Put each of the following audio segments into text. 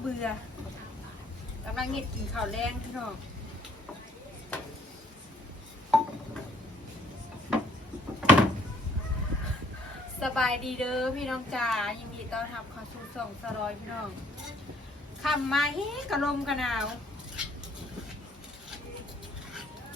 เบื่อกำลังเห็ดกินข้าวแรงพี่น้องสบายดีเด้อพี่น้องจ๋ายินดีต้อนรับเข้าสู่ส่องสรอยพี่น้องคำมาเฮ้กระลมกระหนาว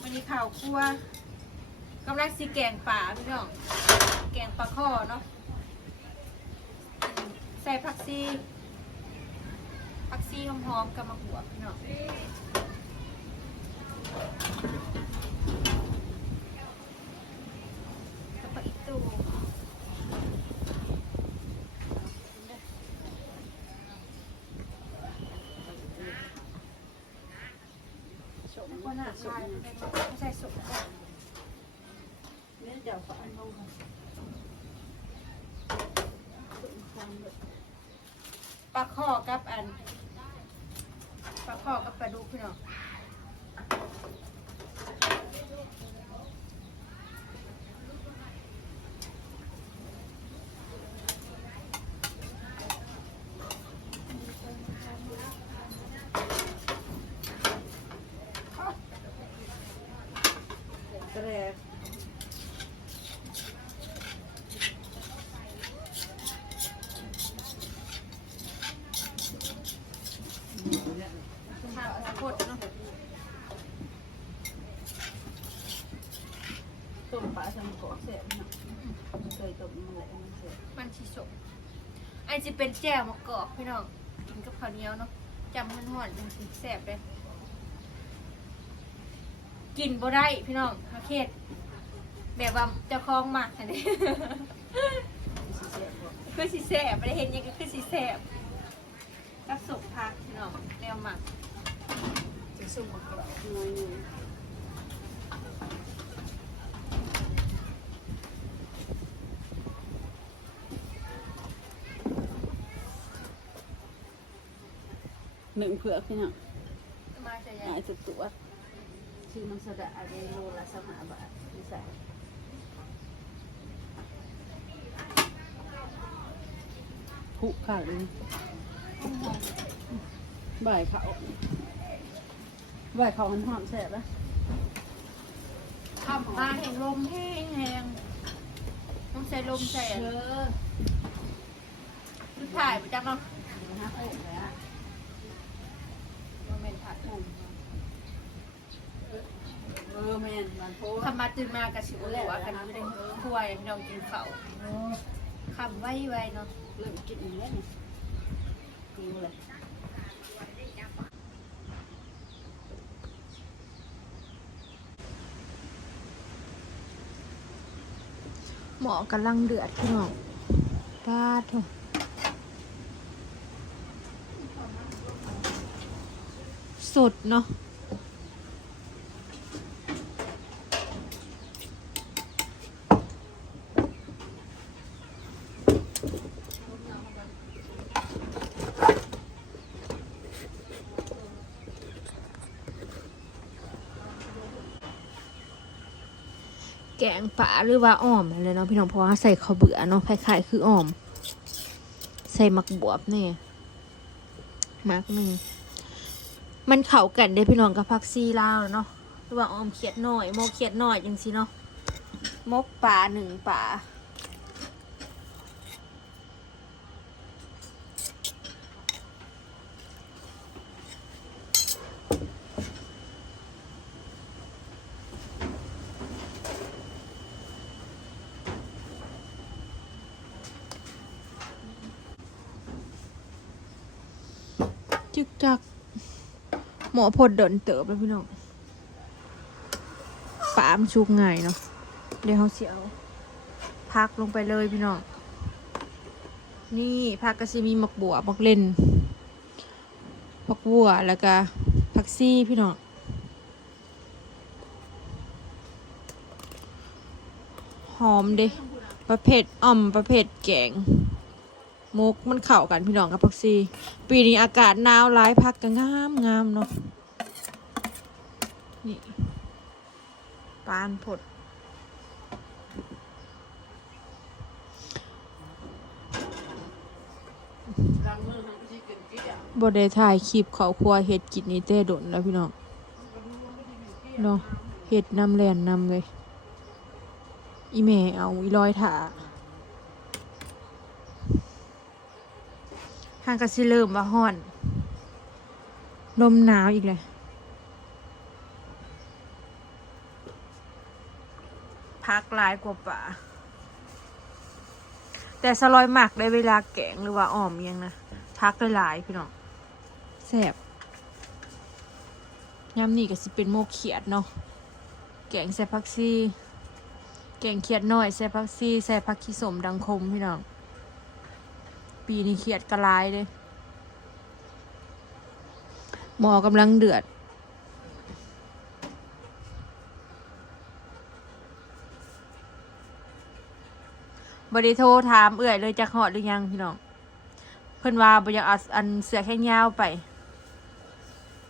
วันนี้ข่าวคั่วกำลังสีแกงป่าพี่น้องแกงปลาข้อเนาะใส่ผักซี ผักซีหอมๆกับมะกรูดพี่น้องแล้วก็อีกตูแล้วก็หาลายไม่ใส่สุกเนี่ยเดี๋ยวขออันลงก่อนปลาข้อกับอัน อกับปลาดุกพี่น้องแกรก ข้าวสะพดเนาะ ต้ มปลาสมกอกเสร็จนะเคยต้มมาแล้วมันเสร็จมันชิสไอจะเป็นแจ่วมะกอกพี่น้องกินกับข้าวเหนียวเนาะจำมันหอนจริงๆแซ่บเลยกินบ่ได้พี่น้องพระเขตแบบว่าเจะคล้าของมักอันนี้คือสีแซ่บไม่ได้เห็นยังก็คือสีแซ่บกับสุกพักพี่น้องแนวหมักจะสุ่มมะกรอกหน่อยนึง หนึ่งเผือกพี่น้องมาจะยัหางยสุดตัวชื่อมันสะดะอะไรโลละสามบาทที่ใส่ผู้ขาดเลยบ่ายเขาบ่ายเขามันหอมแสบแล้วทำมาแห่งลมแห้งแห้งต้องใส่ลมใส่เออะอคือถ่ายไปจังเนาะ นะโอ้ยอะ มันเป็นผัดถุง เออแม่นมันโพทำมาตื่นมากับสิวหัวกันไม่ได้คุยพี่น้องกินเขาวคำไว้ไว้เนาะเริ่มกินอีกแล้วนี่กินเลยหมอกำลังเดือดพี่น้องปาดถุสุดเนาะ งปลาหรือว่าอ้อมอะไรเนาะพี่น้องเพราะว่าใส่ข้าวเบื่อเนาะคล้ายๆคืออ้อม ใส่หมักบวบเนี่ยมักหนึ่งมันเข่ากันได้พี่น้องกับผักซีลาวเนาะหรือว่าอ้อมเขียดหน่อยโมเขียดหน่อยจังสิเนาะมกป่าหนึ่งป่าจึกจัก ห มอพดเดินเติบแล้วพี่น้องปามชุกง่ายเนาะเดี๋ยวเขาเสียวพักลงไปเลยพี่น้องนี่พักก็จะมีหมักบัวหมักเล่นผักบัวแล้วก็ผักซี่พี่น้องหอมเด้ประเภทอ่อมประเภทแกง มุกมันเข้ากันพี่น้องกับผักซีปีนี้อากาศหนาวร้ายพักก็งามงามเนาะนี่ปานผดกลางมือมันก็สิบ่ได้ถ่ายคลิปเขาครัวเฮ็ดกินนี่แต่ดนแล้วพี่น้องเนาะเฮ็ดนำแลนนำเลย อีแม่เอาอีลอยถาห่างก็สิเริ่มว่าฮ้อน ลมหนาวอีกเลยพักหลายกว่าป่า แต่สลอยหมักได้เวลาแกงหรือว่าอ่อมยังนะพักได้หลายพี่น้องแซ่บยำนี่ก็สิเป็นโมกเขียดเนาะแกงใส่ผักซีแกงเขียดน้อยใส่ผักซีใส่ผักขี้สมดังคมพี่น้อง ปีนี้เขียดกระลายเลยหมอกำลังเดือด บริโทรถามเอื่อยเลยจะหอดหรือยังพี่น้อง เพิ่นว่าบ่อยากเอาอันเสือแค่ยาวไป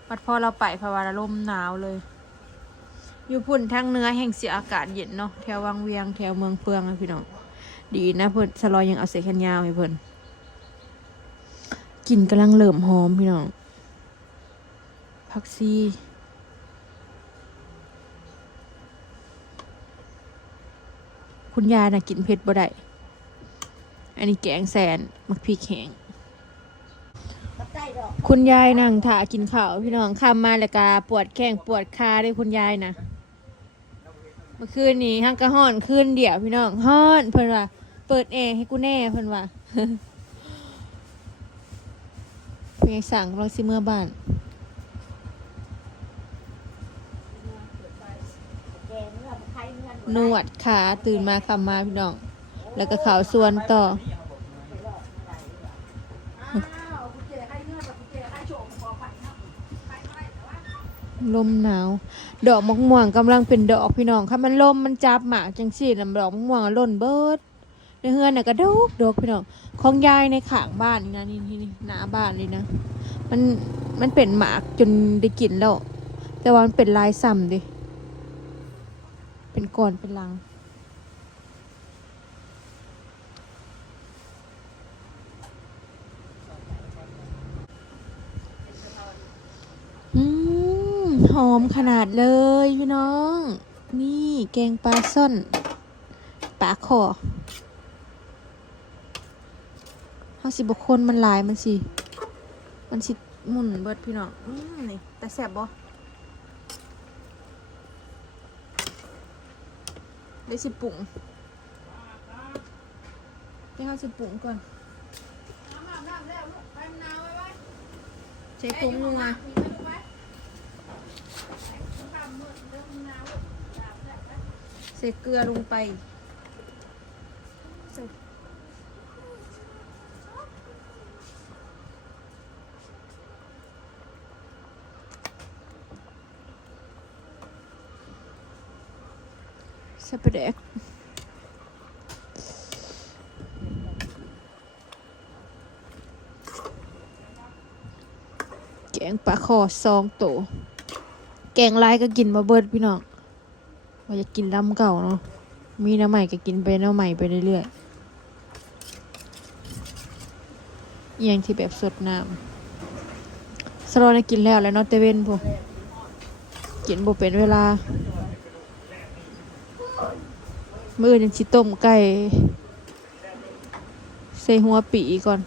ปัดพอเราไปเพราะว่าลมหนาวเลย อยู่พุ่นทางเนื้อแห่งเสียอากาศเย็นเนาะ แถววังเวียง แถวเมืองเฟืองอะพี่น้อง ดีนะเพิ่นสลอยยังเอาเสือแค่ยาวให้เพิ่น กลิ่นกำลังเริ่มหอมพี่น้องผักซีคุณยายน่ะกินเผ็ดบ่ได้อันนี้แกงแสนมักพริกแห้งคุณยายนั่งถ่ากินข้าวพี่น้องคำมาแล้วกาปวดแข้งปวดขาด้วยคุณยายนะเมื่อคืนนี้ฮังกระฮ้อนคืนเดียวพี่น้องฮ้อนเพิ่นว่า เปิดแอร์ให้กูแน่เพิ่นว่า เพียงสั่งกำลังสิเมื่อบ้าน นวดขาตื่นมาคำมาพี่น้อง แล้วก็ข่าวส่วนต่ออ้าวกูเจอใครเนื้อกับกูเจอใครโฉมพอไผ่เนาะไผ่เท่าไหร่แต่ว่าลมหนาว ดอกมะม่วงกำลังเป็นดอกพี่น้องค่ะมันลมมันจับหมากจังสี่ลำดอกมะม่วงอะล่นเบิด ในเฮือนน่ะก็ดกดกพี่น้องของยายในขางบ้านนี่นะนี่นี่หน้าบ้านเลยนะ มันมันเป็นหมากจนได้กลิ่นแล้ว แต่ว่ามันเป็นลายซ้ำดิเป็นก้อนเป็นลังอืมหอมขนาดเลยพี่น้อง นี่แกงปลาซ่อนปลาคอห้าสิบคนมันหลายมันสิ มันสิหมุนเบิดพี่น้องอืมนี่แต่แสบบ่ได้สิปรุงเดี๋ยวเราสิปรุงก่อนน้ำอาบน้ำแล้วลูกไปมะนาวไว้ไว้ใช้ผงนัวมีไหมลูกไว้ไปข้ามมืดเรื่องมะนาวลูกอาบแล้วไปใส่เกลือลงไป สเปรดแกงปลาคอซองโต แกงลายก็กินมาเบิดพี่น้องว่าจะกินลำเก่าเนาะ มีน้ำใหม่ก็กินไปน้ำใหม่ไปเรื่อยๆอหยังที่แบบสดน้ำสโลนกินแล้วแล้วเนาะเตเวนพวกกินบ่เป็นเวลา มือยังชิต้มไก่ ใส่หัวปีก่อน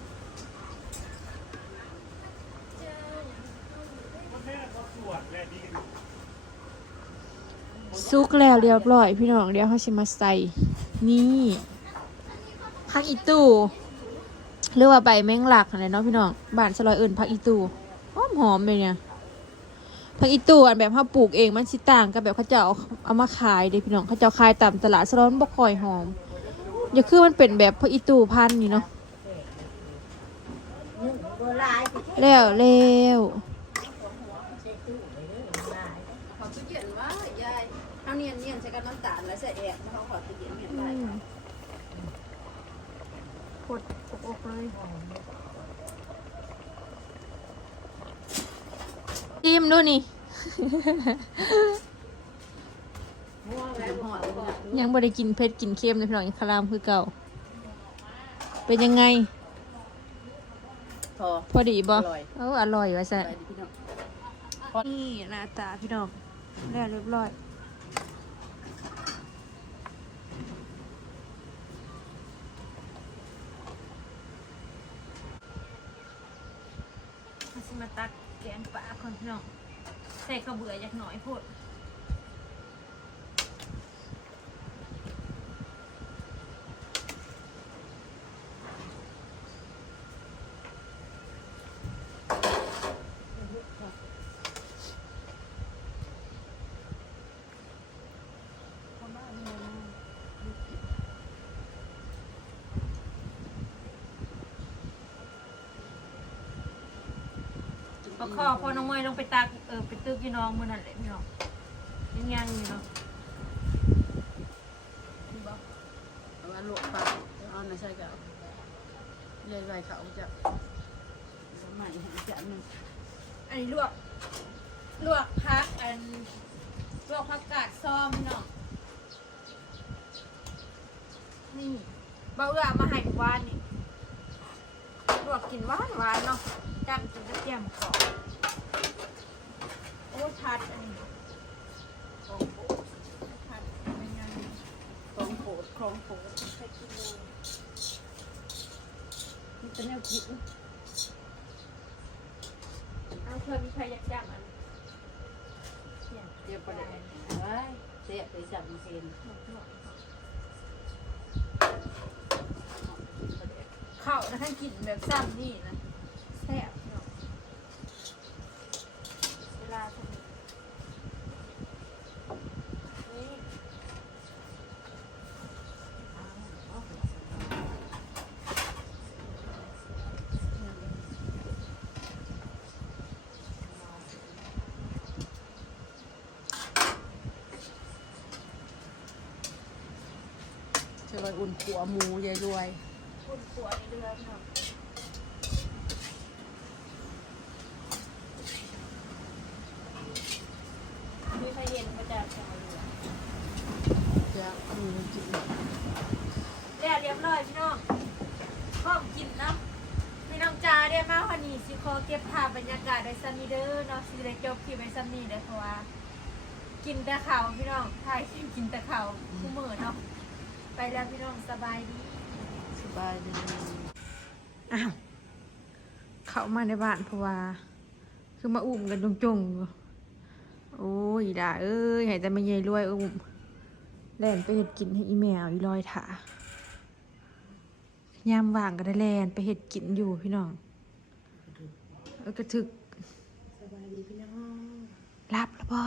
ซุกแล้วเรียบร้อย พี่น้องเดี๋ยวเขาชิมาใส่ นี่ผักอีตูหรือว่าใบแมงลักอะไรเนาะพี่น้องบ้านสลอยเอื่นผักอีตูหอมหอมเลยเนี่ย ผักอีตูอันแบบเขาปลูกเองมันสิต่างกับแบบเขาเจะเอาเอามาขายเด้พี่น้องเขาเจะขายตามตลาดสลอยมันบ่ค่อยหอมอย่าคือมันเป็นแบบผักอีตูพันธุ์นี่เนาะนึ่งบัวลายไปเทแล้วแล้วขอตู้เย็นว่ายายเอาเนียนเนียนใส่กับน้ำตาลแล้วใส่แอกแล้วเขาขอตู้เย็นเนียนอืไปมกดอกๆเลย จิ้มดูนี่แล้วหอดเลยนะยังบ่ได้กินเผ็ดกินเค็มเลยพี่น้องยังคารามคือเก่า เป็นยังไงปพอพอดีบ่อร่อยเอออร่อยว่าสซะบายดีพี่น้องนี่หน้าตาพี่น้องแล้วเรียบร้อยมาสิมาตัก แกงปลาคนพี่น้องใส่ข้าเบื่ออยากหน่อยโพด พอคอพอน้องเมยลงไปตักเออไปตึกยี่น้องมือนั่นแหละพี่น้องยังยังอยู่เนาะเอาว่าลวกปลาเอาในใส่กับเลยไรเขาจะใหม่จะนึงอันนี้ลวกลวกพักอันลวกผักกาดซ้อมพี่น้องนี่เบาเอื้อมาให้หวานนี่ลวกกินหวานหวานๆเนาะจังกินกระเทียมกรอบโอ้ชัดอันนี้ ของโปรด ชัดเป็นยังไง ของโปรดของโปรดใส่กินเลยนี่เป็นแนวคิด เอาเพื่อนมีใครอยากจ้างอัน เดี๋ยวประเด็นไว้เสียไปจับเซนข้าวนะท่านกินแบบซ้ำนี่นะแซ่บเนาะเวลาทำนี่ จะไปอุ่นขัวหมูยายรวยคุณขวดเรือเนาะมีใครเย็นมาจากแถวเรือจะอืมกินแล้วเรียบร้อยพี่น้องพร้อมกินเนาะพี่น้องจ้าได้มาวันนี้สิขอเก็บภาพบรรยากาศได้ซัมนีเด้อเนาะสิได้จบคลิปไว้ซัมนี่เด้อเพราะว่า กินแต่ข้าวพี่น้องถ่ายคลิปกินแต่ข้าวคู่มือเนาะ ไปแล้วพี่น้องสบายดี สบายดีอ้าวเข้ามาในบ้านเพราะว่า คือมาอุ้มกันจงๆอยู่โอ้ยด่าเอ้ยให้แต่ไม่ยายรวยอุ้มแล่นไปเห็ดกินให้อีแมวอีลอยถายามว่างก็ได้แล่นไปเห็ดกินอยู่พี่น้องเออกระถึกสบายดีพี่น้องรับแล้วบ่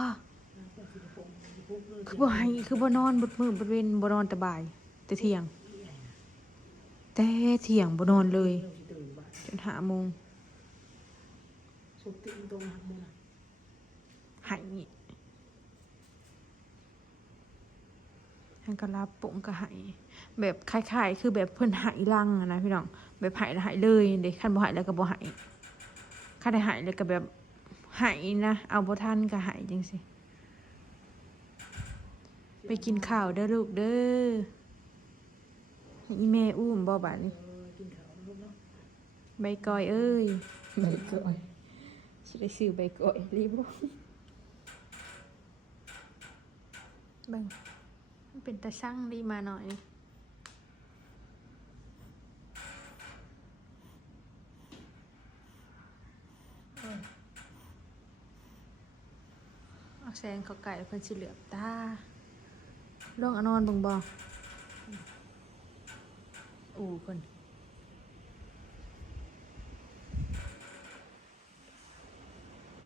คือบ่ให้คือบ่นอนบดมือบดเว้นบ่นอนแต่บ่าย แต่เที่ยง แต่เที่ยงบ่นอนเลย จนหาโมงสุดติงตรงหักมือหายฮันก็รับปงก็หายแบบคล้ายๆ คือแบบเพิ่นหายลังอะนะพี่น้องแบบหายแล้วหายเลยเด็กขั้นบ่หายแล้วก็บ่หายขั้นได้หายแล้วก็แบบหายนะเอาบ่ทันก็หายจังสิไปกินข้าวเด้อลูกเด้อ อีแม่อุ้มบ่บาดนี้กินข้าวลูกเนาะใบกอยเอ้ยใบกอยสิได้ซื้อใบกอยรีบบ่เบิ่งมันเป็นตาช่างดีมาหน่อยเอาแสงเขาไก่เพิ่นสิเหลือบตาลองเอานอนเบิ่งบ่อูเพิ่น